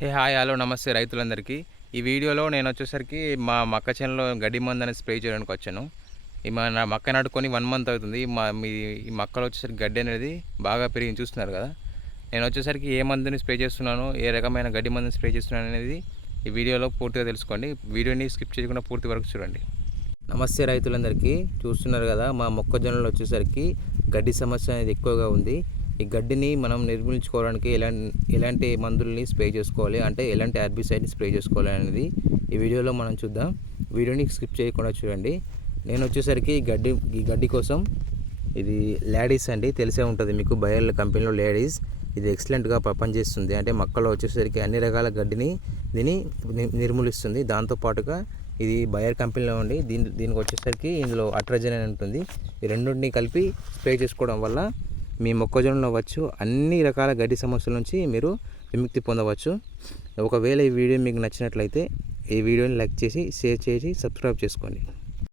Hey hi hello నమస్తే రైతులందరికీ. ఈ వీడియోలో నేను వచ్చేసరికి మా మక్క చేనులో గడ్డి మందు అనేది స్ప్రే చేయడానికి వచ్చాను. ఈ మా నా మక్క నాటుకొని వన్ మంత్ అవుతుంది. మా మీ ఈ మొక్కలు వచ్చేసరికి గడ్డి అనేది బాగా పెరిగి చూస్తున్నారు కదా. నేను వచ్చేసరికి ఏ మందుని స్ప్రే చేస్తున్నాను ఏ రకమైన గడ్డి మందుని స్ప్రే చేస్తున్నాను అనేది ఈ వీడియోలో పూర్తిగా తెలుసుకోండి. వీడియోని స్కిప్ చేయకుండా పూర్తి వరకు చూడండి. నమస్తే రైతులందరికీ. చూస్తున్నారు కదా మా మొక్కజొన్నలు వచ్చేసరికి గడ్డి సమస్య అనేది ఎక్కువగా ఉంది. ఈ గడ్డిని మనం నిర్మూలించుకోవడానికి ఎలాంటి ఎలాంటి మందుల్ని స్ప్రే చేసుకోవాలి అంటే ఎలాంటి హెర్బిసైడ్ని స్ప్రే చేసుకోవాలి అనేది ఈ వీడియోలో మనం చూద్దాం. వీడియోని స్కిప్ చేయకుండా చూడండి. నేను వచ్చేసరికి గడ్డి ఈ గడ్డి కోసం ఇది లేడీస్ అండి. తెలిసే ఉంటుంది మీకు బయర్ల కంపెనీలో లేడీస్. ఇది ఎక్సలెంట్గా పనిచేస్తుంది అంటే మొక్కలో వచ్చేసరికి అన్ని రకాల గడ్డిని దీన్ని ని- నిర్మూలిస్తుంది. దాంతోపాటుగా ఇది బయర్ కంపెనీలో ఉండి దీని దీనికి వచ్చేసరికి ఇందులో అట్రజన్ అని ఉంటుంది. ఈ రెండింటిని కలిపి స్ప్రే చేసుకోవడం వల్ల మీ మొక్కజొన్నలో వచ్చు అన్ని రకాల గడ్డి సమస్యల నుంచి మీరు విముక్తి పొందవచ్చు. ఒకవేళ ఈ వీడియో మీకు నచ్చినట్లయితే ఈ వీడియోని లైక్ చేసి షేర్ చేసి సబ్స్క్రైబ్ చేసుకోండి.